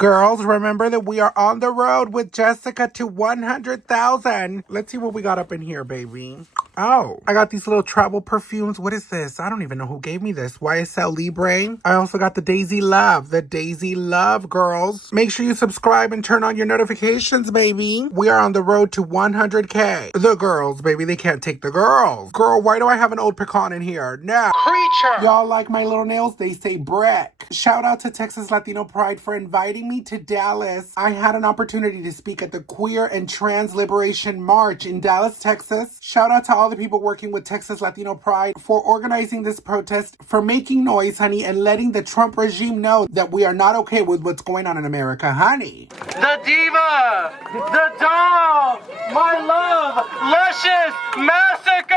Girls, remember that we are on the road with Jessica to 100,000. Let's see what we got up in here, baby. Oh, I got these little travel perfumes. What is this? I don't even know who gave me this. YSL Libre. I also got the Daisy Love. The Daisy Love, girls. Make sure you subscribe and turn on your notifications, baby. We are on the road to 100K. The girls, baby, they can't take the girls. Girl, why do I have an old pecan in here? No. Creature. Y'all like my little nails? They say Breck. Shout out to Texas Latino Pride for inviting me to Dallas. I had an opportunity to speak at the Queer and Trans Liberation March in Dallas, Texas. Shout out to all the people working with Texas Latino Pride for organizing this protest, for making noise, honey, and letting the Trump regime know that we are not okay with what's going on in America, honey. The diva, the doll, my love, luscious massacre!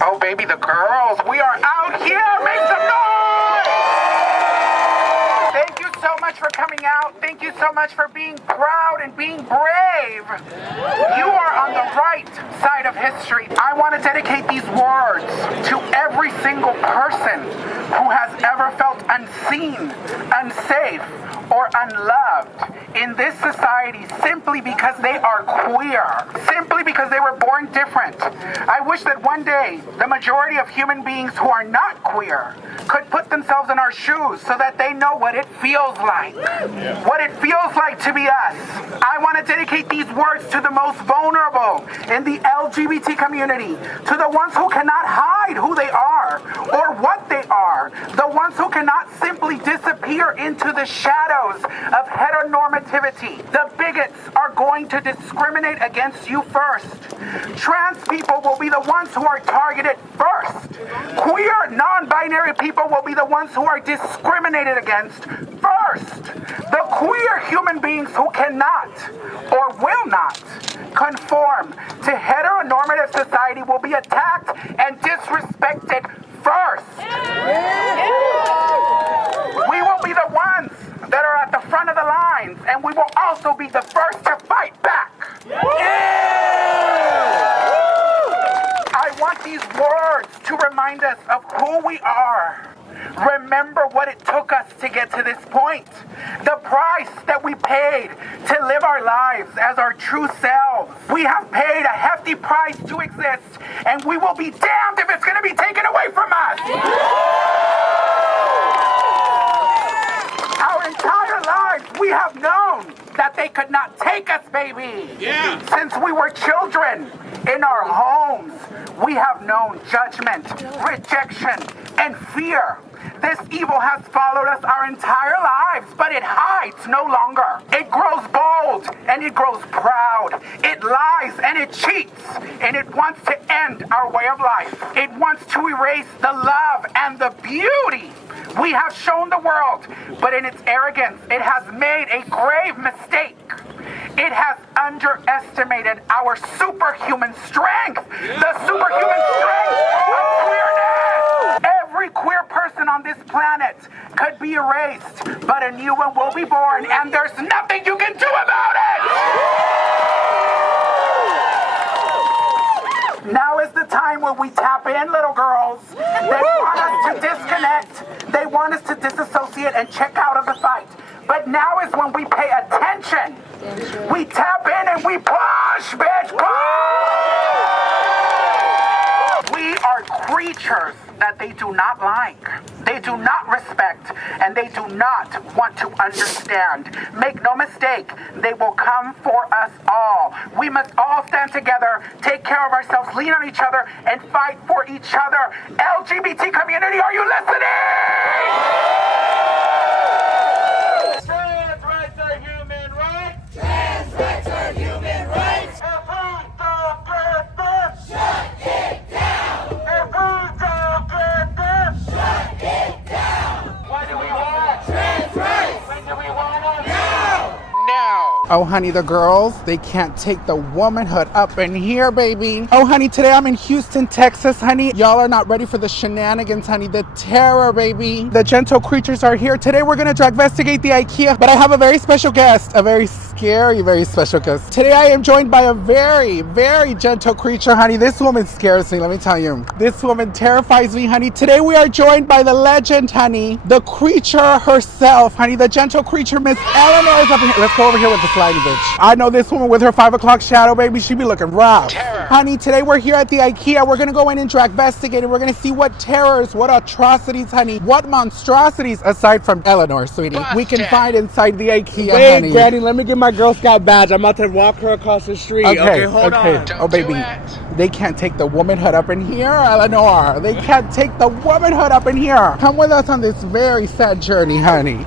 Oh, baby, the girls, we are out here. Make some noise! Thank you so much for coming out. Thank you so much for being proud and being brave. You are on the right side of history. I want to dedicate these words to every single person who has ever felt unseen, unsafe, or unloved in this society simply because they are queer, simply because they were born different. I wish that one day the majority of human beings who are not queer could put themselves in our shoes so that they know what it feels like, what it feels like to be us. I want to dedicate these words to the most vulnerable in the LGBT community, to the ones who cannot hide who they are or what they are, the ones who cannot simply disappear into the shadows of heteronormativity. The bigots are going to discriminate against you first. Trans people will be the ones who are targeted first. Queer, non-binary people will be the ones who are discriminated against first. The queer human beings who cannot or will not conform to heteronormative society will be attacked and disrespected first. We will be the ones that are at the front of the lines, and we will also be the first to fight back. I want these words to remind us of who we are. Remember what it took us to get to this point. The price that we paid to live our lives as our true selves. We have paid a hefty price to exist, and we will be damned if it's going to be taken away from us. Our entire lives, we have known that they could not take us, baby. Yeah. Since we were children in our homes, we have known judgment, rejection, and fear. This evil has followed us our entire lives, but it hides no longer. It grows bold and it grows proud. It lies and it cheats, and it wants to end our way of life. It wants to erase the love and the beauty we have shown the world, but in its arrogance, it has made a grave mistake. It has underestimated our superhuman strength, the superhuman strength of queerness. Every queer person on this planet could be erased, but a new one will be born, and there's nothing you can do about it. Now is the time when we tap in, little girls. They want us to disconnect. They want us to disassociate and check out of the fight. But now is when we pay attention. We tap in and we push, bitch, push! We are creatures that they do not like, they do not respect, and they do not want to understand. Make no mistake, they will come for us all. We must all stand together, take care of ourselves, lean on each other, and fight for each other. LGBT community, are you listening? Trans rights are human rights! Trans rights are human rights! Shut it down! Shut it down! What do we want? Trans rights! When do we want them? Now! Now! Oh, honey, the girls, they can't take the womanhood up in here, baby. Oh, honey, today I'm in Houston, Texas, honey. Y'all are not ready for the shenanigans, honey. The terror, baby. The gentle creatures are here. Today we're going to Dragvestigate the Ikea, but I have a very special guest, a very scary, very special guest. Today I am joined by a very, very gentle creature, honey. This woman scares me, let me tell you. This woman terrifies me, honey. Today we are joined by the legend, honey. The creature herself, honey. The gentle creature, Miss Eleanor is up in here. Let's go over here with the sliding bitch. I know this woman with her 5 o'clock shadow, baby. She be looking rough. Terror. Honey, today we're here at the Ikea. We're gonna go in and Dragvestigate and we're gonna see what terrors, what atrocities, honey, what monstrosities, aside from Eleanor, sweetie, we can find inside the Ikea, Wait, honey. Granny, let me get my Girl Scout badge. I'm about to walk her across the street. Okay, hold on. Oh, baby, they can't take the womanhood up in here, Eleanor. They can't take the womanhood up in here. Come with us on this very sad journey, honey.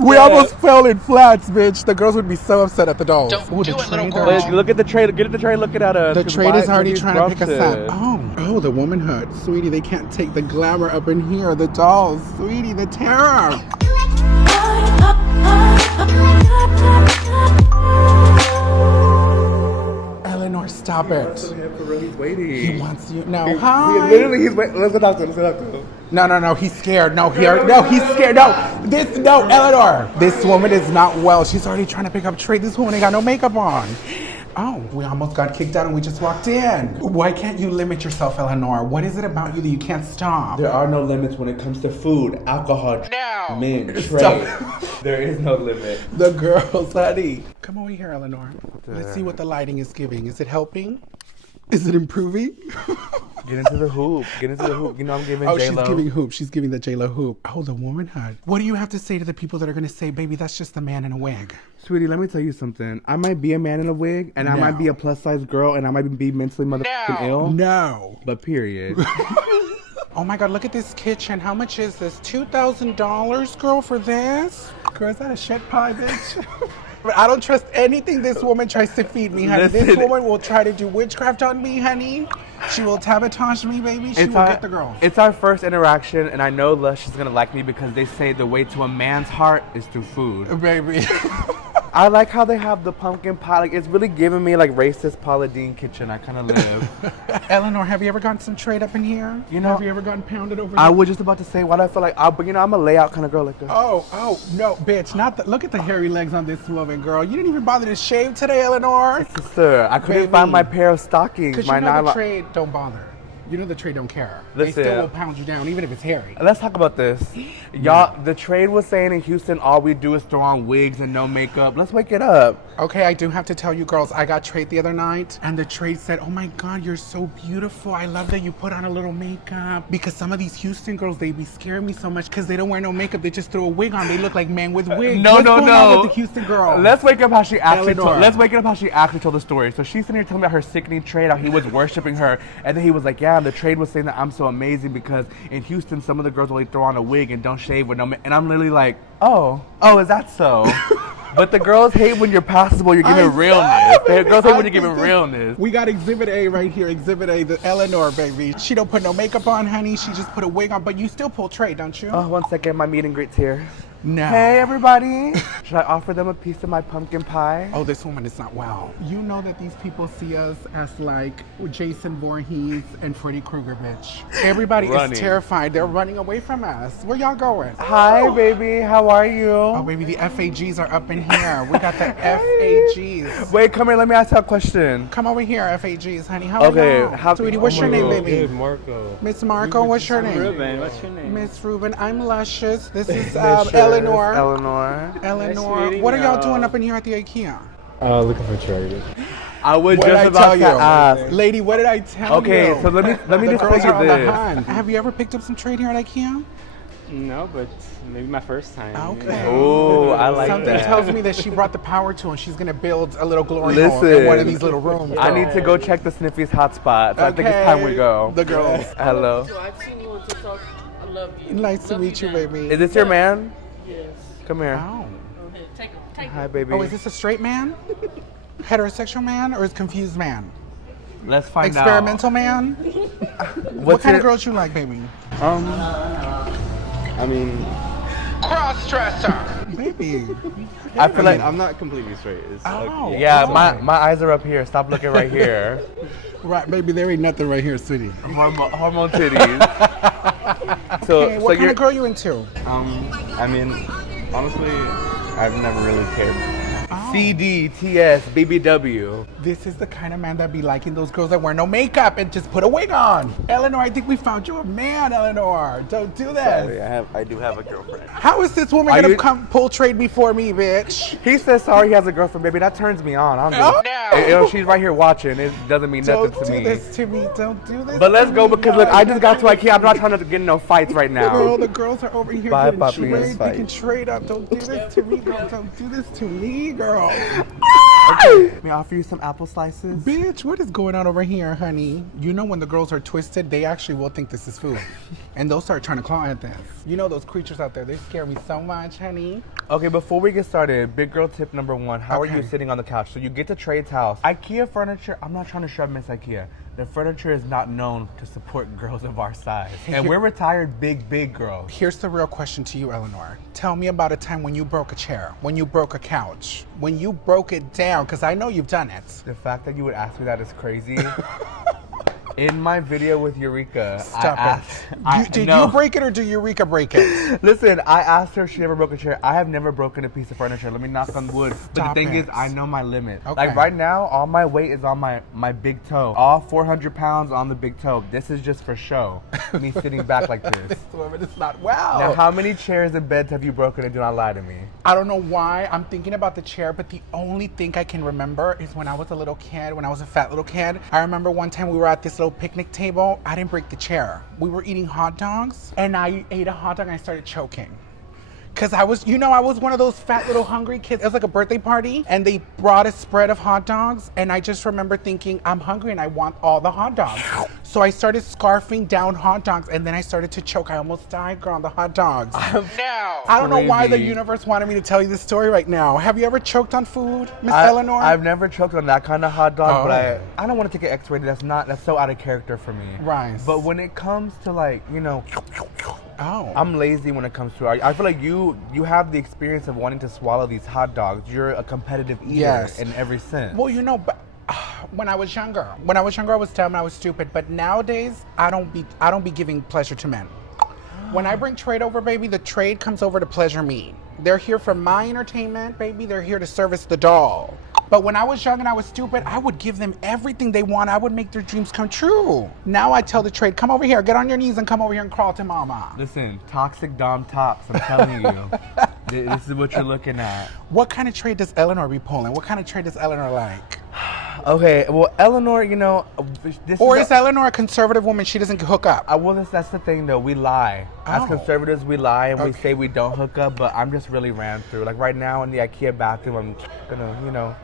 We almost fell in flats, bitch. The girls would be so upset at the dolls. Ooh, the trade, Look at the trade. Get at the trade looking at us. the trade is already trying to pick us up. Oh, the womanhood. Sweetie, they can't take the glamour up in here. The dolls. Sweetie, the terror. Eleanor, stop it. He's waiting. He wants you. No, hi. He's waiting. Let's go talk to him. No, he's scared. No, he's scared. No, Eleanor. This woman is not well. She's already trying to pick up trade. This woman ain't got no makeup on. Oh, we almost got kicked out and we just walked in. Why can't you limit yourself, Eleanor? What is it about you that you can't stop? There are no limits when it comes to food, alcohol, men, trade. There is no limit. The girls, honey. Come over here, Eleanor. Let's see what the lighting is giving. Is it helping? Is it improving? Get into the hoop. You know I'm giving Oh, J-Lo. she's giving hoop. She's giving the J-Lo hoop. Oh, the womanhood. What do you have to say to the people that are going to say, baby, that's just the man in a wig? Sweetie, let me tell you something. I might be a man in a wig, and I might be a plus-size girl, and I might be mentally motherfucking ill. No. But period. Oh my God, look at this kitchen. How much is this? $2,000, girl, for this? Girl, is that a shit pie, bitch? But I don't trust anything this woman tries to feed me, honey. This woman will try to do witchcraft on me, honey. She will sabotage me, baby. She will get the girl. It's our first interaction, and I know Lush is gonna like me because they say the way to a man's heart is through food. Baby. I like how they have the pumpkin pie. Like, it's really giving me like racist Paula Deen kitchen. I kind of live. Eleanor, have you ever gotten some trade up in here? You know, have you ever gotten pounded over here? I was just about to say, why do I feel like, I'm a layout kind of girl like this. Oh, no, bitch. Not the, look at the hairy legs on this woman, girl. You didn't even bother to shave today, Eleanor. Sister, I couldn't find my pair of stockings. Because you know the trade don't bother. You know the trade don't care. Listen, they still will pound you down, even if it's hairy. Let's talk about this. Y'all, the trade was saying in Houston, all we do is throw on wigs and no makeup. Let's wake it up. Okay, I do have to tell you girls, I got trade the other night, and the trade said, oh my God, you're so beautiful. I love that you put on a little makeup. Because some of these Houston girls, they be scaring me so much because they don't wear no makeup. They just throw a wig on. They look like men with wigs. What's going on with the Houston girl? Let's wake up how she actually told the story. So she's sitting here telling me about her sickening trade, how he was worshiping her. And then he was like, yeah, the trade was saying that I'm so amazing because in Houston, some of the girls only throw on a wig and don't shave with no makeup. And I'm literally like, oh, is that so? But the girls hate when you're passable, you're giving realness. The girls hate when you're giving realness. We got Exhibit A right here. Exhibit A, the Eleanor, baby. She don't put no makeup on, honey. She just put a wig on. But you still pull trade, don't you? Oh, 1 second. My meet and greet's here. No. Hey, everybody. Should I offer them a piece of my pumpkin pie? Oh, this woman is not well. You know that these people see us as like Jason Voorhees and Freddy Krueger, bitch. Everybody is terrified. They're running away from us. Where y'all going? Hi, baby. How are you? Oh, baby, the FAGs are up in here. We got the FAGs. Wait, come here. Let me ask you a question. Come over here, FAGs, honey. How are you? Sweetie, what's your name, baby? Good, Marco. Miss Marco, what's your name? Ruben, what's your name? Miss Ruben, I'm Luscious. This is Eleanor. Eleanor. Nice What are y'all doing up in here at the Ikea? Looking for trade. I was What did just I about tell to you? ask. Lady, what did I tell you? Okay, so let me The just girls tell are on you the this. hunt. Have you ever picked up some trade here at Ikea? No, but maybe my first time. Okay. Oh, I like Something that. tells me that she brought the power to and she's gonna build a little glory hole in one of these little rooms. I need to go check the Sniffy's hotspot. So I think it's time we go. The girls. Hello. I've seen you on TikTok. I love you. Nice to meet you, baby. Is this your man? Yes. Come here. Oh. Go ahead. Take him. Take him. Hi, baby. Oh, is this a straight man? Heterosexual man or is confused man? Let's find Experimental man? What kind of girls you like, baby? I mean, Cross-dresser. Baby. I feel like I'm not completely straight. It's Oh. yeah, my eyes are up here. Stop looking right here. Right, baby, there ain't nothing right here, sweetie. Hormone titties. So, Okay, what kind of girl you into? I mean, honestly, I've never really cared. CDTS BBW. This is the kind of man that be liking those girls that wear no makeup and just put a wig on. Eleanor, I think we found you a man, Eleanor. Don't do that. Sorry, I do have a girlfriend. How is this woman Are gonna you- come pull trade me for me, bitch? He says sorry he has a girlfriend, baby. That turns me on. I don't give a- You know, she's right here watching. It doesn't mean Don't nothing to do me. this to me. Don't do this. But let's to go me, because look, no, I just got to no, Ikea. I'm not trying to get in no fights right Girl, now. the girls are over here Bye, getting puppy. trade. Let's They fight. can trade up. Don't do this to me, girl. Don't do this to me, girl. May I offer you some apple slices? Bitch, what is going on over here, honey? You know when the girls are twisted, they actually will think this is food. And they'll start trying to claw at this. You know those creatures out there, they scare me so much, honey. Okay, before we get started, big girl tip number one. How are you Okay. sitting on the couch? So you get to Trade's house. Ikea furniture, I'm not trying to shove Miss Ikea. The furniture is not known to support girls of our size. And we're retired big girls. Here's the real question to you, Eleanor. Tell me about a time when you broke a chair, when you broke a couch, when you broke it down, because I know you've done it. The fact that you would ask me that is crazy. In my video with Eureka, Stop I asked, it. Did no. you break it or did Eureka break it? Listen, I asked her if she ever broke a chair. I have never broken a piece of furniture. Let me knock on wood. But the Stop thing it. is, I know my limit. Okay. Like right now, all my weight is on my big toe. All 400 pounds on the big toe. This is just for show. Me sitting back like this. This woman is not well. Now, how many chairs and beds have you broken, and do not lie to me? I don't know why I'm thinking about the chair, but the only thing I can remember is when I was a little kid, when I was a fat little kid. I remember one time we were at this little picnic table. I didn't break the chair. We were eating hot dogs, and I ate a hot dog and I started choking. Cause I was, I was one of those fat little hungry kids. It was like a birthday party and they brought a spread of hot dogs and I just remember thinking, I'm hungry and I want all the hot dogs. So I started scarfing down hot dogs and then I started to choke. I almost died, girl, on the hot dogs. Now. I don't know why the Crazy. universe wanted me to tell you this story right now. Have you ever choked on food, Miss Eleanor? I've never choked on that kind of hot dog, Oh. but I don't want to take an X-rated. That's so out of character for me. Right. But when it comes to like, Oh. I'm lazy when it comes to it. I feel like you have the experience of wanting to swallow these hot dogs. You're a competitive eater Yes. in every sense. Well, but when I was younger, I was dumb, I was stupid. But nowadays, I don't be giving pleasure to men. When I bring trade over, baby, the trade comes over to pleasure me. They're here for my entertainment, baby. They're here to service the doll. But when I was young and I was stupid, I would give them everything they want. I would make their dreams come true. Now I tell the trade, come over here, get on your knees and come over here and crawl to mama. Listen, toxic Dom talks, I'm telling you. This is what you're looking at. What kind of trade does Eleanor be pulling? What kind of trade does Eleanor like? Okay, well, Eleanor, this Or is is Eleanor a conservative woman? She doesn't hook up. that's the thing, though. We lie. As Oh. conservatives, we lie and we Okay. say we don't hook up, but I'm just really ran through. Like right now in the Ikea bathroom, I'm gonna,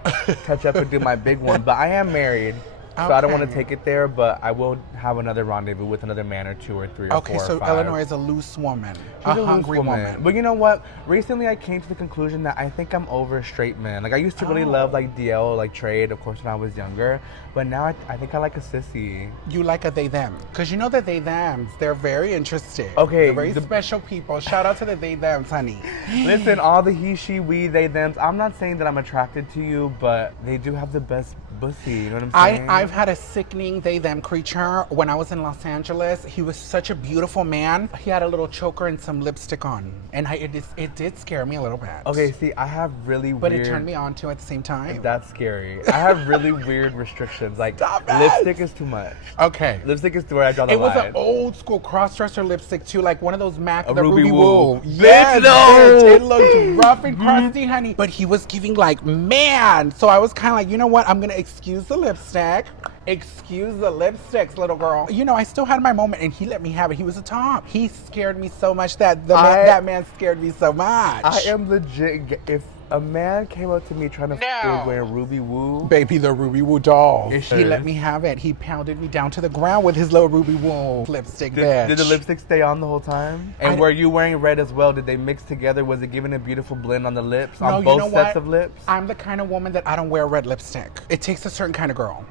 touch up and do my big one. But I am married, so I don't want to Okay. take it there, but I will have another rendezvous with another man or two or three or Okay, four so or five. Eleanor is a loose woman, She's a loose hungry woman. But you know what? Recently I came to the conclusion that I think I'm over straight men. Like I used to really love like DL, like trade, of course, when I was younger. But now I think I like a sissy. You like a they-them. Because you know that they-thems, they're very interesting. Okay, They're very the- special people. Shout out to the they-thems, honey. Listen, all the he, she, we, they, thems. I'm not saying that I'm attracted to you, but they do have the best pussy. You know what I'm saying? I've had a sickening they-them creature. When I was in Los Angeles, he was such a beautiful man. He had a little choker and some lipstick on. And it did scare me a little bit. Okay, see, I have really But weird... it turned me on too at the same time. That's scary. I have really weird restrictions. Like, Stop it. lipstick is too much. Okay. Lipstick is where I draw the It was line. an old school cross-dresser lipstick too, like one of those MAC, A the Ruby Ruby Woo. Woo. Bitch, Yes, no. bitch. It looked rough and crusty, honey. But he was giving like, man. So I was kind of like, you know what? I'm gonna excuse the lipstick. Excuse the lipsticks, little girl. I still had my moment, and he let me have it. He was a top. He scared me so much that that man scared me so much. I am legit... If a man came up to me trying to Now. wear Ruby Woo... Baby, the Ruby Woo doll. It's He let hers. me have it. He pounded me down to the ground with his little Ruby Woo lipstick, bitch. Did the lipstick stay on the whole time? And were you wearing red as well? Did they mix together? Was it giving a beautiful blend on the lips? On both sets of lips? I'm the kind of woman that I don't wear red lipstick. It takes a certain kind of girl.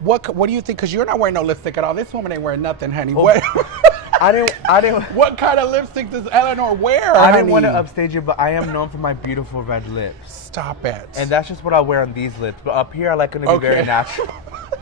What do you think? Because you're not wearing no lipstick at all. This woman ain't wearing nothing, honey. What? I didn't. What kind of lipstick does Eleanor wear, I didn't honey? want to upstage you, but I am known for my beautiful red lips. Stop it. And that's just what I wear on these lips. But up here, I like them to be very Okay. natural.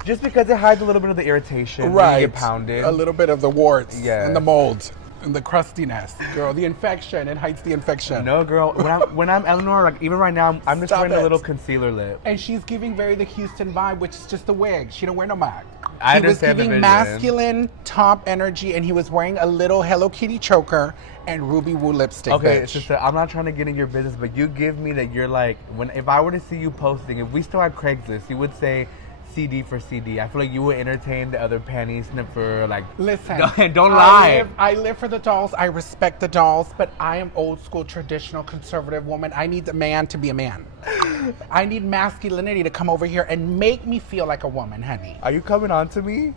Just because it hides a little bit of the irritation. when right. You get pounded. A little bit of the warts Yes. and the mold. The crustiness, girl. The infection. It hides the infection. No, girl. When I'm Eleanor, like even right now, I'm just Stop wearing a it. little concealer lip. And she's giving very the Houston vibe, which is just a wig. She don't wear no mag. I He was understand the giving vision. masculine top energy, and he was wearing a little Hello Kitty choker and Ruby Woo lipstick. Okay, bitch. sister, I'm not trying to get in your business, but you give me that you're like, if I were to see you posting, if we still had Craigslist, you would say CD for CD. I feel like you would entertain the other panty sniffer, like, Listen, don't lie. I live for the dolls. I respect the dolls, but I am old school, traditional, conservative woman. I need a man to be a man. I need masculinity to come over here and make me feel like a woman, honey. Are you coming on to me?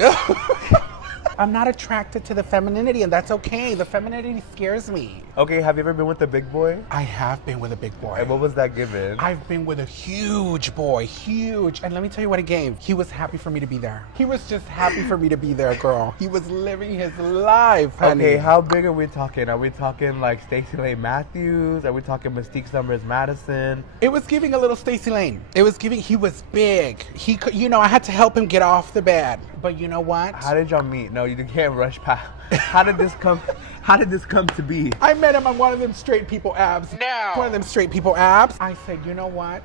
I'm not attracted to the femininity, and that's okay. The femininity scares me. Okay, have you ever been with a big boy? I have been with a big boy. And what was that given? I've been with a huge boy, huge. And let me tell you what he gave. He was happy for me to be there. He was just happy for me to be there, girl. He was living his life, honey. Okay, how big are we talking? Are we talking like Stacey Lane Matthews? Are we talking Mystique Summers Madison? It was giving a little Stacey Lane. It was giving, he was big. He could, I had to help him get off the bed. But you know what? How did y'all meet? No, you can't rush past. How did this come? How did this come to be? I met him on one of them straight people abs. Now. One of them straight people abs. I said, you know what?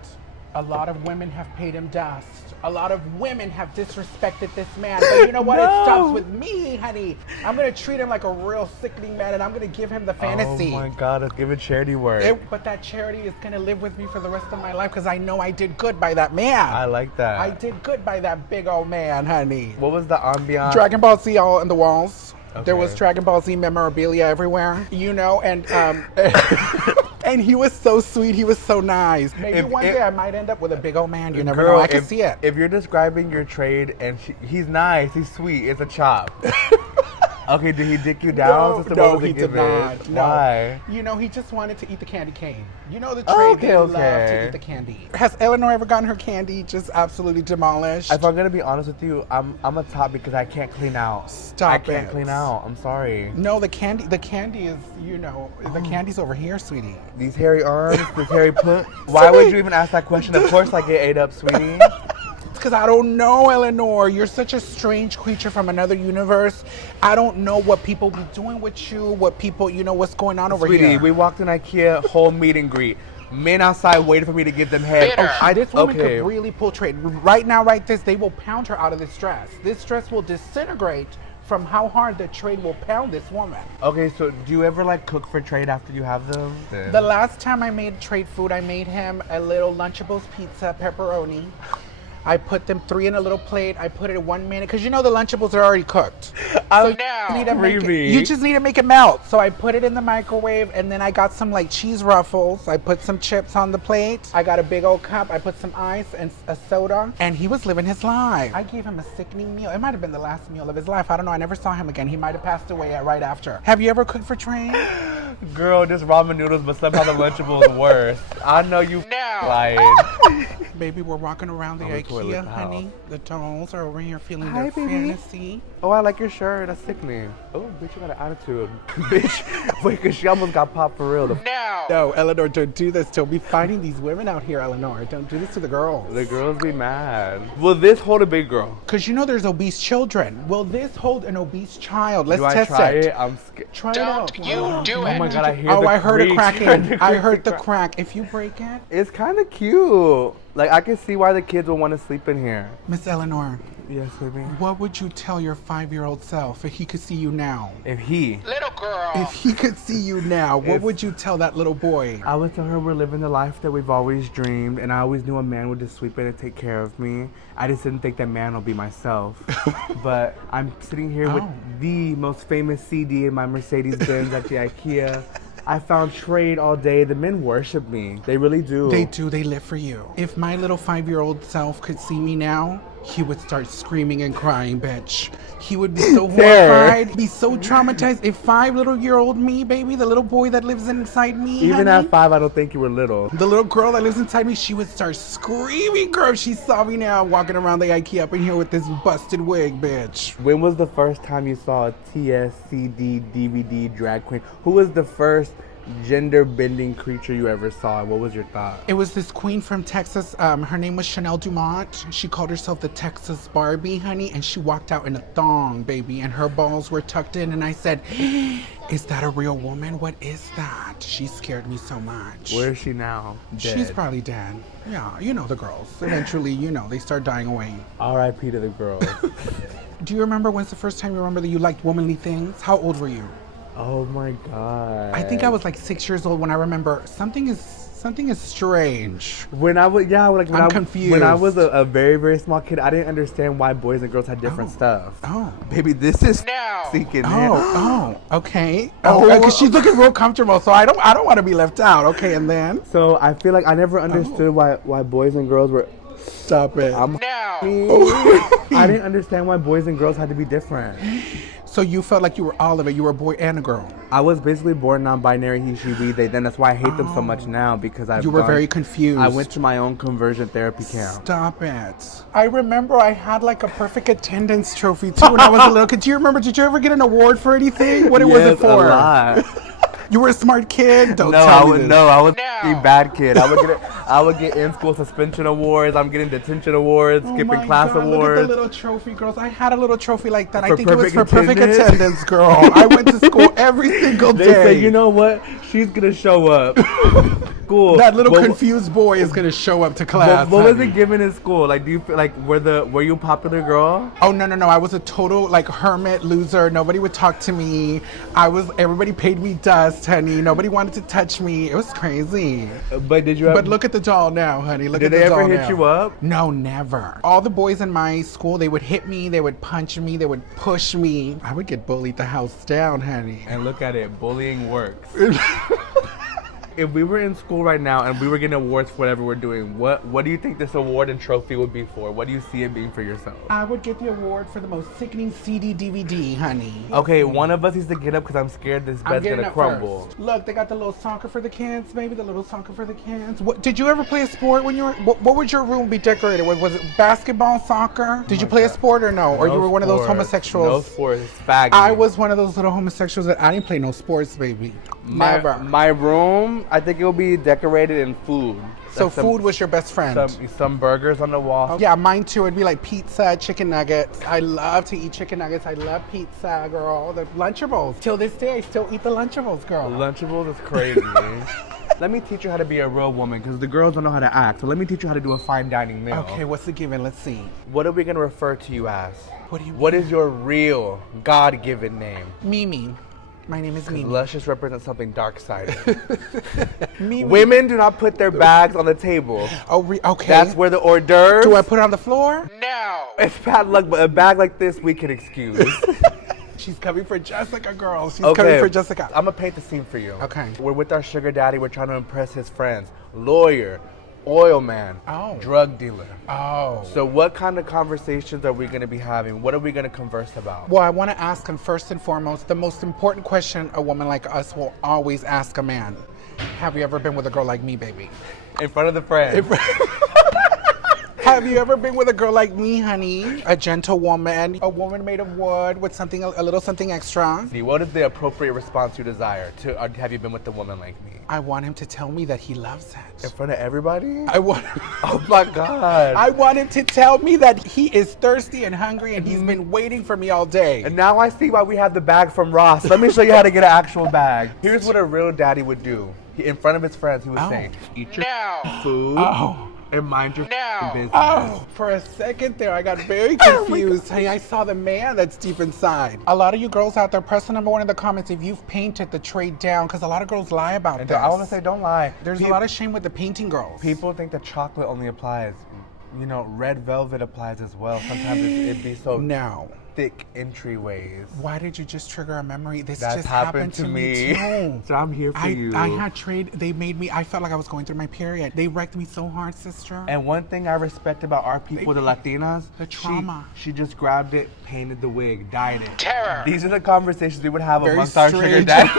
A lot of women have paid him dust. A lot of women have disrespected this man. But you know what? No. It stops with me, honey. I'm going to treat him like a real sickening man, and I'm going to give him the fantasy. Oh my God, let's give it charity work. But that charity is going to live with me for the rest of my life because I know I did good by that man. I like that. I did good by that big old man, honey. What was the ambiance? Dragon Ball Z all in the walls. There was Okay. Dragon Ball Z memorabilia everywhere, and and he was so sweet. He was so nice. Maybe one day I might end up with a big old man. You never know. I can see it. If you're describing your trade and he's nice, he's sweet, it's a chop. Okay, did he dick you down? Sister, what was he it did given? not. No. Why? He just wanted to eat the candy cane. The trade, Okay, they love to okay. eat the candy. Has Eleanor ever gotten her candy just absolutely demolished? If I'm gonna be honest with you, I'm a top because I can't clean out. Stop I can't it. clean out. I'm sorry. No, the candy is, the candy's over here, sweetie. These hairy arms, this hairy put. Why would you even ask that question? Of course I get ate up, sweetie. Because I don't know, Eleanor. You're such a strange creature from another universe. I don't know what people be doing with you, what people, what's going on over Sweetie, here. we walked in IKEA, whole meet and greet. Men outside waiting for me to give them head. Bitter. This woman okay. could really pull trade. Right now, they will pound her out of this dress. This dress will disintegrate from how hard the trade will pound this woman. Okay, so do you ever cook for trade after you have them? The last time I made trade food, I made him a little Lunchables pizza, pepperoni. I put them 3 in a little plate. I put it in 1 minute because the Lunchables are already cooked. So you just need to make it melt. So I put it in the microwave, and then I got some cheese ruffles. I put some chips on the plate. I got a big old cup. I put some ice and a soda, and he was living his life. I gave him a sickening meal. It might have been the last meal of his life. I don't know. I never saw him again. He might have passed away right after. Have you ever cooked for Train? Girl, just ramen noodles, but somehow the Lunchable is worse. I know you lying. Baby, we're walking around the IKEA, honey. The dolls are over here feeling Hi, their baby. fantasy. Oh, I like your shirt. That's sickening. Oh, bitch, you got an attitude. Bitch, wait, because she almost got popped for real. No, Eleanor, don't do this. Don't be fighting these women out here, Eleanor. Don't do this to the girls. The girls be mad. Will this hold a big girl? Because there's obese children. Will this hold an obese child? Let's Do I test try it. it? I'm scared. Try it out. Don't you do Oh it. my God, I hear Oh, the I heard a creak. cracking. I heard the creak. crack. If you break it, It's kind of cute. I can see why the kids will want to sleep in here. Miss Eleanor, Yes, baby. what would you tell your 5-year-old self if he could see you now? If he, Little girl. If he could see you now, what If- would you tell that little boy? I would tell her we're living the life that we've always dreamed, and I always knew a man would just sweep in and take care of me. I just didn't think that man would be myself. But I'm sitting here with the most famous CD in my Mercedes-Benz at the IKEA. I found trade all day. The men worship me. They really do. They do. They live for you. If my little 5-year-old self could see me now, he would start screaming and crying, bitch. He would be so horrified, be so traumatized. If 5-year-old me, baby, the little boy that lives inside me, Even honey, at 5, I don't think you were little. the little girl that lives inside me, she would start screaming, girl. If she saw me now walking around the IKEA up in here with this busted wig, bitch. When was the first time you saw a TSCD DVD drag queen? Who was the first gender bending creature you ever saw? What was your thought? It was this queen from Texas. Her name was Chanel Dumont. She called herself the Texas Barbie, honey, and she walked out in a thong, baby, and her balls were tucked in. And I said, "Is that a real woman? What is that?" She scared me so much. Where is she now? Dead. She's probably dead. Yeah, you know the girls. Eventually, you know, they start dying away. R.I.P. to the girls. Do you remember when's the first time you remember that you liked womanly things? How old were you? Oh my God. I think I was like 6 years old when I remember something is strange. When I was, yeah, like when I'm confused. When I was a very, very small kid, I didn't understand why boys and girls had different stuff. Oh. Baby, this is Now. sinking in. Oh, okay. Oh, because she's looking real comfortable, so I don't want to be left out. Okay, and then? So I feel like I never understood why boys and girls were. Stop it. Now. I didn't understand why boys and girls had to be different. So you felt like you were all of it. You were a boy and a girl. I was basically born non-binary, he, she, we, they. Then that's why I hate them so much now, because You were very confused. I went to my own conversion therapy camp. Stop it. I remember I had like a perfect attendance trophy too when I was a little kid. Do you remember? Did you ever get an award for anything? What was it for? A lot. You were a smart kid? Don't No, tell me this. I was No. a bad kid. I would get in-school suspension awards. I'm getting detention awards, Oh skipping my class God, awards. Look at the little trophy, girls. I had a little trophy like that. I For think it was for perfect perfect attendance? attendance, girl. I went to school every single day. They say, you know what? She's gonna show up. Cool. That little What- confused boy is gonna show up to class. What was honey. it given in school? Like, do you feel like were you a popular girl? Oh no. I was a total like hermit loser. Nobody would talk to me. Everybody paid me dust, honey. Nobody wanted to touch me. It was crazy. But did you? But look at the doll now, honey. Look Did at the they doll ever hit now. you up? No, never. All the boys in my school, they would hit me, they would punch me, they would push me. I would get bullied the house down, honey. And look at it, bullying works. If we were in school right now and we were getting awards for whatever we're doing, what do you think this award and trophy would be for? What do you see it being for yourself? I would get the award for the most sickening CD DVD, honey. Okay, one of us needs to get up because I'm scared this I'm bed's getting gonna up crumble. first. Look, they got the little soccer for the kids, baby. The little soccer for the kids. What, did you ever play a sport when you were? What would your room be decorated with? Was it basketball, soccer? Did you play a sport or no? Or you were one of those sports. homosexuals? No sports, it's faggy. I was one of those little homosexuals that I didn't play no sports, baby. Never. My room, I think it will be decorated in food. So Like some- food was your best friend. some burgers on the wall. Yeah, mine too. It'd be like pizza, chicken nuggets. I love to eat chicken nuggets. I love pizza, girl. The Lunchables. Till this day, I still eat the Lunchables, girl. Lunchables is crazy. Let me teach you how to be a real woman, because the girls don't know how to act. So let me teach you how to do a fine dining meal. Okay, what's the given? Let's see. What are we gonna refer to you as? What do you What is your real God-given name? Mimi. My name is Mimi. Luscious represents something dark-sided. Mimi. Women do not put their bags on the table. Oh, okay. That's where the hors d'oeuvres. Do I put it on the floor? Now. It's bad luck, but a bag like this we can excuse. She's coming for Jessica, girl. She's coming for Jessica. I'm gonna paint the scene for you. Okay. We're with our sugar daddy. We're trying to impress his friends. Lawyer, oil man, Oh. drug dealer. Oh. So what kind of conversations are we gonna be having? What are we gonna converse about? Well, I want to ask him first and foremost, the most important question a woman like us will always ask a man. Have you ever been with a girl like me, baby? In front of the friends. Have you ever been with a girl like me, honey? A gentle woman, a woman made of wood with something, a little something extra. What is the appropriate response you desire to have you been with a woman like me? I want him to tell me that he loves In it. front of everybody? I want Oh my God. I want him to tell me that he is thirsty and hungry and he's been waiting for me all day. And now I see why we have the bag from Ross. Let me show you how to get an actual bag. Here's what a real daddy would do. In front of his friends, he would say, eat your Now. food and mind your Now. business. Oh, for a second there, I got very confused. Hey, I saw the man that's deep inside. A lot of you girls out there, press the number 1 in the comments if you've painted the trade down, because a lot of girls lie about And this. I want to say, don't lie. There's a lot of shame with the painting girls. People think that chocolate only applies. You know, red velvet applies as well. Sometimes it'd be so No. thick entryways. Why did you just trigger a memory? This That's just happened to me. too. So I'm here for you. I had trade. They made me. I felt like I was going through my period. They wrecked me so hard, sister. And one thing I respect about our people, the Latinas, The trauma. She just grabbed it, painted the wig, dyed it. Terror. These are the conversations we would have Very amongst our sugar strange. daddy.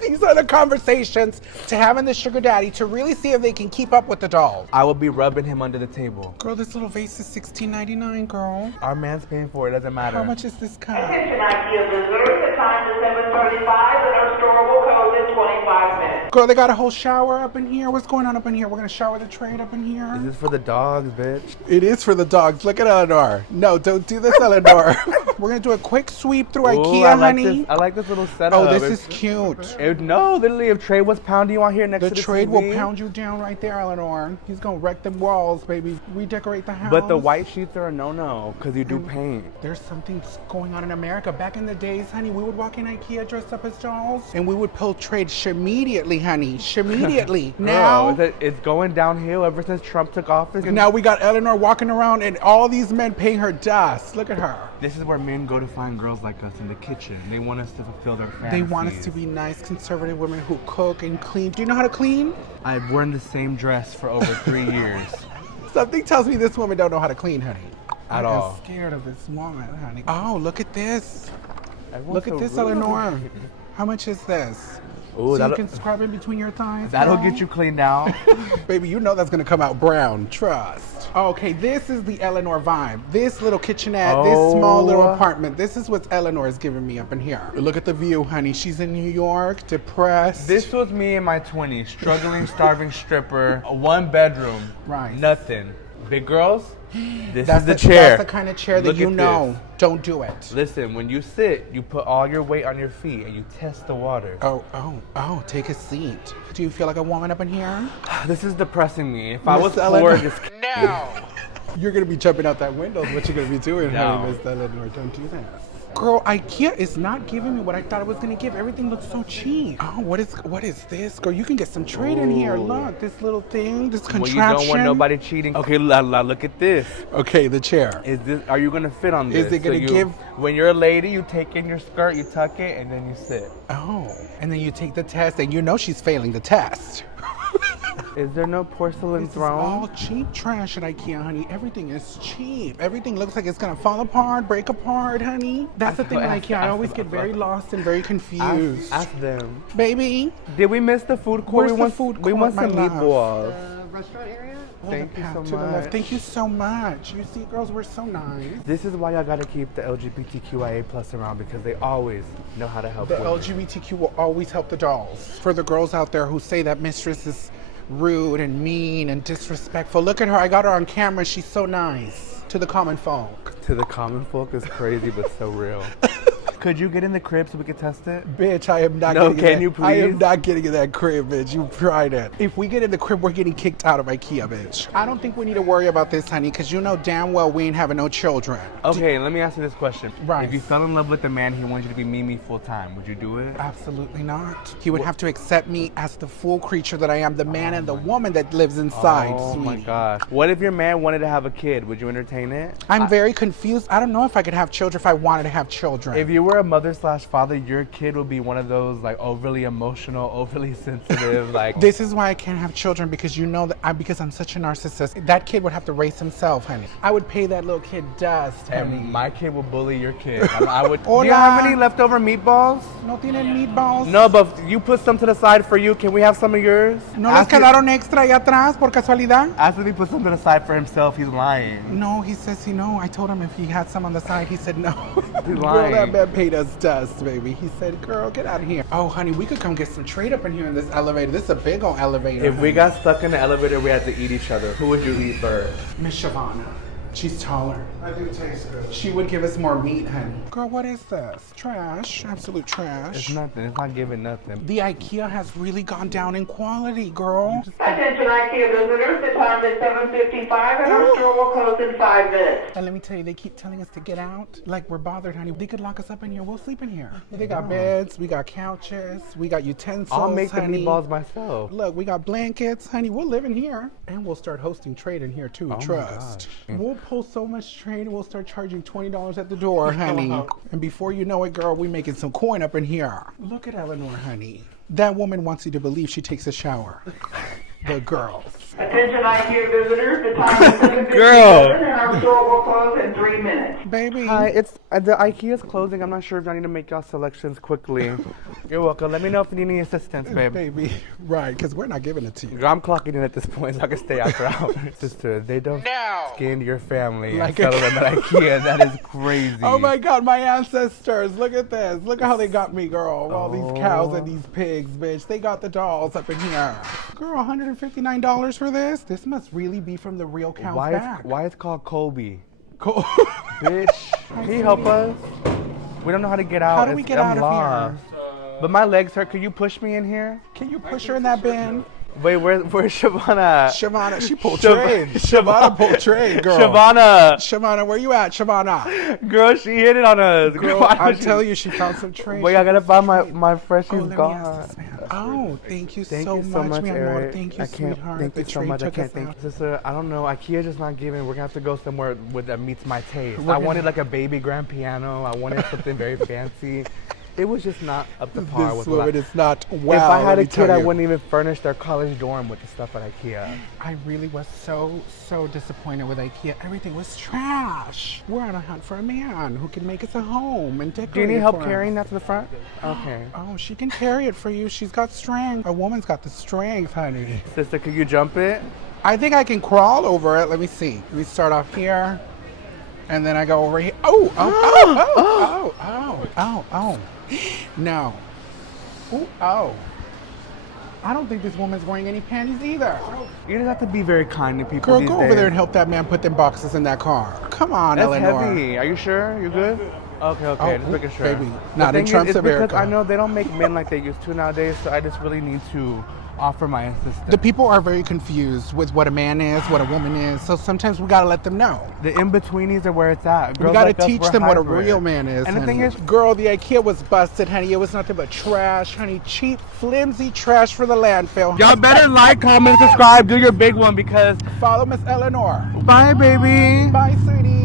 These are the conversations to have in the sugar daddy to really see if they can keep up with the dolls. I will be rubbing him under the table. Girl, this little vase is $16.99, girl. Our man's paying for it, doesn't matter. How much is this cup? Attention IKEA visitors, the time is 7:35 and our store will close in 20 5 minutes. Girl, they got a whole shower up in here. What's going on up in here? We're gonna shower the trade up in here. This is for the dogs, bitch. It is for the dogs. Look at Eleanor. No, don't do this, Eleanor. We're gonna do a quick sweep through Ikea, I like honey. this. I like this little setup. Oh, this is cute. No, literally, if Trey was pounding you out here next The to the trade TV, will pound you down right there, Eleanor. He's gonna wreck them walls, baby. Redecorate the house. But the white sheets are a no-no because you do paint. There's something going on in America. Back in the days, honey, we would walk in Ikea dressed up as dolls, and we would pull trade immediately, honey. Immediately. Now, It's going downhill ever since Trump took office. now we got Eleanor walking around, and all these men paying her dust. Look at her. This is where men go to find girls like us in the kitchen. They want us to fulfill their fantasies. They want us to be nice, conservative women who cook and clean. Do you know how to clean? I've worn the same dress for over 3 years. Something tells me this woman don't know how to clean, honey. At all. I'm scared of this woman, honey. Oh, look at this. Everyone's Look at so this, rude. Eleanor. How much is this? Ooh, So you can scrub in between your thighs. that'll girl? get you cleaned out. Baby, you know that's gonna come out brown. Trust. Okay, this is the Eleanor vibe. This little kitchenette, this small little apartment. This is what Eleanor is giving me up in here. Look at the view, honey. She's in New York, depressed. This was me in my 20s, struggling, starving stripper, a 1-bedroom, Right. nothing. Big girls, this That's is the chair. That's the kind of chair that Look you at know. this. Don't do it. Listen, when you sit, you put all your weight on your feet and you test the water. Oh, take a seat. Do you feel like a woman up in here? This is depressing me. If I was Miss poor, Eleanor. just No. You're gonna be jumping out that window. Is what you're gonna be doing, No. honey, Miss Eleanor. Don't do that. Girl, Ikea is not giving me what I thought it was gonna give. Everything looks so cheap. Oh, what is this? Girl, you can get some trade in here. Ooh. Look, this little thing, this well, contraption. you don't want nobody cheating. Okay, look at this. Okay, the chair. Are you gonna fit on this? Is it gonna give? When you're a lady, you take in your skirt, you tuck it, and then you sit. Oh, and then you take the test, and you know she's failing the test. Is there no porcelain This is throne? all cheap trash at Ikea, honey. Everything is cheap. Everything looks like it's gonna fall apart, break apart, honey. That's the thing with Ikea. I always get very lost and very confused. Ask them. Baby, Did we miss the food court? Where's the food We court, want my some love? meatballs. Restaurant area? Thank you path so to the left. much. Thank you so much. You see, girls, we're so nice. This is why y'all gotta keep the LGBTQIA plus around because they always know how to help The women. LGBTQ will always help the dolls. For the girls out there who say that mistress is rude and mean and disrespectful, look at her. I got her on camera. She's so nice to the common folk. To the common folk is crazy but so real. Could you get in the crib so we could test it? Bitch, I am not No, getting can in that. you I am please? not getting in that crib, bitch. You tried it. If we get in the crib, we're getting kicked out of Ikea, bitch. I don't think we need to worry about this, honey, because you know damn well we ain't having no children. Okay, let me ask you this question. Right. If you fell in love with a man, he wanted you to be Mimi full time, would you do it? Absolutely not. He would have to accept me as the full creature that I am, the man and the woman that lives inside, Oh my sweetie. gosh. What if your man wanted to have a kid? Would you entertain it? I'm very confused. I don't know if I could have children if I wanted to have children. If you were a mother/father, your kid would be one of those like overly emotional, overly sensitive, like This is why I can't have children, because you know that because I'm such a narcissist. That kid would have to raise himself, honey. I would pay that little kid dust, honey. and my kid will bully your kid. I would. Do Hola. you have any leftover meatballs? ¿No tienen meatballs? No, but you put some to the side for you. Can we have some of yours? ¿No les Ask him- quedaron extra allá atrás por casualidad? Ask if he put some to the side for himself. He's lying. No, he says he no. I told him if he had some on the side, he said no. He's Girl, lying. that man paid us dust, baby. He said, girl, get out of here. Oh, honey, we could come get some trade up in here in this elevator. This is a big old elevator. If we honey. got stuck in the elevator, we had to eat each other. Who would you eat first? Miss Shavana. She's taller. I do taste good. She would give us more meat, honey. Girl, what is this? Trash. Absolute trash. It's nothing. It's not giving nothing. The IKEA has really gone down in quality, girl. Attention IKEA visitors, the time is 7:55 and our store will close in 5 minutes. And let me tell you, they keep telling us to get out. Like we're bothered, honey. They could lock us up in here. We'll sleep in here. They got beds. We got couches. We got utensils, I'll make the honey. meatballs myself. Look, we got blankets, honey. We'll live in here. And we'll start hosting trade in here too, my trust. gosh. We'll pull so much trade, we'll start charging $20 at the door, honey. And before you know it, girl, we making some coin up in here. Look at Eleanor, honey. That woman wants you to believe she takes a shower. The girls. Attention IKEA visitors, the time is 7:57 Girl. and our store will close in 3 minutes. Baby. Hi, it's the IKEA's closing. I'm not sure if y'all need to make y'all selections quickly. You're welcome. Let me know if you need any assistance, babe. Baby. Right, because we're not giving it to you. Girl, I'm clocking in at this point so I can stay after hours. Sister, they don't skin your family Like and a- settle them at IKEA. That is crazy. Oh my God, my ancestors. Look at this. Look at how they got me, girl. All these cows and these pigs, bitch. They got the dolls up in here. Girl, $159 for this? This must really be from the real cow's back. Why it's called Colby? Cool. Bitch, can you help us? We don't know how to get out. How do we get out of here? But my legs hurt. Could you push me in here? Can you push her in that bin? Wait, where's Shavana? Shavana, she pulled Shav- trade. Shavana pulled trade, girl. Shavana. Shavana, where you at, Shavana? Girl, she hit it on us. Girl, Why I'm was she- telling you, she found some trade. Wait, She I gotta found find some my trade. freshie's let me gone. ask this man. Oh, thank you Thank so you so much, much, mi amor. Eric. Thank you, I can't sweetheart. thank The you so trade much. I took can't us thank out. you. Sister, I don't know. IKEA just not giving. We're gonna have to go somewhere that meets my taste. We're I gonna- wanted like a baby grand piano. I wanted something very fancy. It was just not up to par This with what woman is not well. if I had let a me tell kid, I you. wouldn't even furnish their college dorm with the stuff at IKEA. I really was so disappointed with IKEA. Everything was trash. We're on a hunt for a man who can make us a home and decorate. Do you need it help for us. carrying that to the front? Okay. Oh, she can carry it for you. She's got strength. A woman's got the strength, honey. Sister, could you jump it? I think I can crawl over it. Let me see. Let me start off here. And then I go over here. Oh, oh. No. Ooh, oh. I don't think this woman's wearing any panties either. You just have to be very kind to people Girl, these go days. over there and help that man put them boxes in that car. Come on, That's Eleanor. heavy. Are you sure? You good? Okay, Oh, just making sure. baby. The Not in thing is, Trump's it's because America. I know they don't make men like they used to nowadays, so I just really need to offer my assistance. The people are very confused with what a man is, what a woman is, so sometimes we gotta let them know. The in-betweenies are where it's at. We Girls gotta like us, teach we're them what a hybrid. real man is. And the thing honey. is, girl, the IKEA was busted, honey. It was nothing but trash, honey. Cheap, flimsy trash for the landfill. y'all better like, comment, subscribe, do your big one because Follow Miss Eleanor. bye, baby. Bye, sweeties.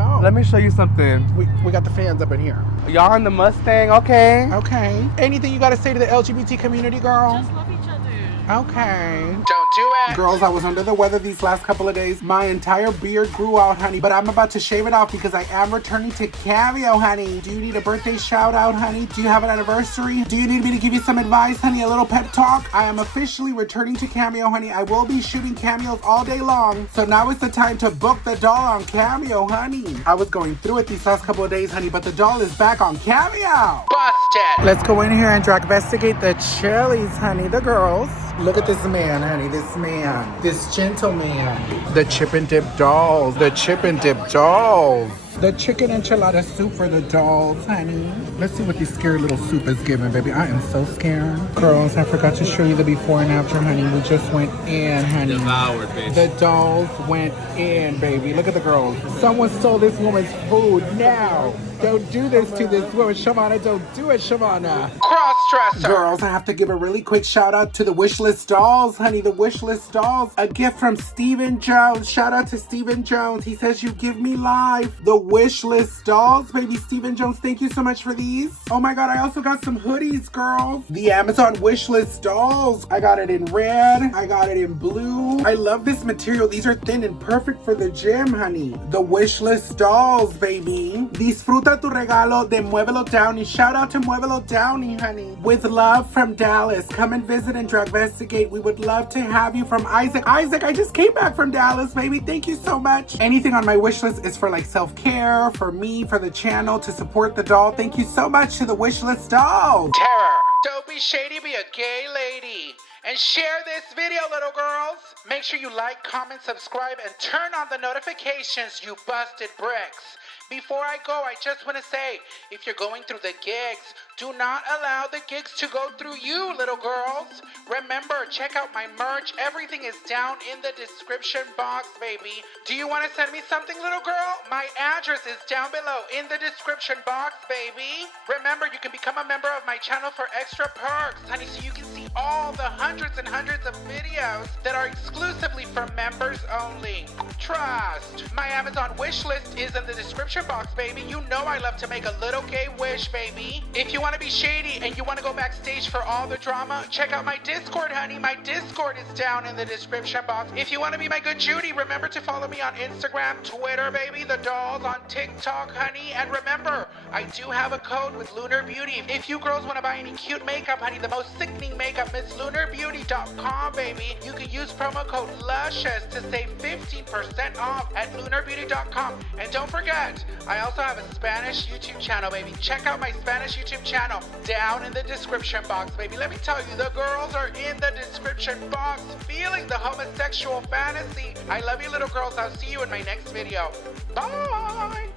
Oh. Let me show you something. We got the fans up in here. Y'all in the Mustang, okay? Okay. Anything you gotta say to the LGBT community, girl? Just love each other. Okay. Don't do it. Girls, I was under the weather these last couple of days. My entire beard grew out, honey, but I'm about to shave it off because I am returning to Cameo, honey. Do you need a birthday shout out, honey? Do you have an anniversary? Do you need me to give you some advice, honey? A little pep talk? I am officially returning to Cameo, honey. I will be shooting cameos all day long. So now is the time to book the doll on Cameo, honey. I was going through it these last couple of days, honey, but the doll is back on Cameo. Busted. Let's go in here and Dragvestigate the chilies, honey, the girls. Look at this man, honey, this man. This gentleman. The chip and dip dolls. The chip and dip dolls. The chicken enchilada soup for the dolls, honey. Let's see what this scary little soup is giving, baby. I am so scared. Girls, I forgot to show you the before and after, honey. We just went in, honey. Devoured, bitch. The dolls went in, baby. Look at the girls. Someone stole this woman's food now. Don't do this to this woman. Shavana, don't do it, Shavana. Cross-dresser. Girls, I have to give a really quick shout out to the Wishlist Dolls, honey. The Wishlist Dolls. A gift from Stephen Jones. Shout out to Stephen Jones. He says you give me life. The Wishlist Dolls, baby. Stephen Jones, thank you so much for these. Oh my God, I also got some hoodies, girls. The Amazon Wishlist Dolls. I got it in red. I got it in blue. I love this material. These are thin and perfect for the gym, honey. The Wishlist Dolls, baby. Disfruta tu regalo de Muévelo Downey. Shout out to Muévelo Downey, honey. With love from Dallas. Come and visit and Dragvestigate. We would love to have you. From Isaac. Isaac, I just came back from Dallas, baby. Thank you so much. Anything on my wish list is for like self-care, for me, for the channel, to support the doll. Thank you so much to the Wishlist Dolls. Terror. Don't be shady, be a gay lady. And share this video, little girls. Make sure you like, comment, subscribe, and turn on the notifications, you busted bricks. Before I go, I just want to say, if you're going through the gigs, do not allow the gigs to go through you, little girls. Remember, check out my merch. Everything is down in the description box, baby. Do you want to send me something, little girl? My address is down below in the description box, baby. Remember, you can become a member of my channel for extra perks, honey, so you can see all the hundreds and hundreds of videos that are exclusively for members only. Trust. My Amazon wish list is in the description box, baby. You know I love to make a little gay wish, baby. If you want to be shady and you want to go backstage for all the drama, check out my Discord, honey. My Discord is down in the description box. If you want to be my good Judy, remember to follow me on Instagram, Twitter, baby, the dolls, on TikTok, honey. And remember, I do have a code with Lunar Beauty. If you girls want to buy any cute makeup, honey, the most sickening makeup, it's lunarbeauty.com, baby. You can use promo code LUSHIOUS to save 15% off at lunarbeauty.com. And don't forget, I also have a Spanish YouTube channel, baby. Check out my Spanish YouTube channel down in the description box, baby. Let me tell you, the girls are in the description box feeling the homosexual fantasy. I love you, little girls. I'll see you in my next video. Bye.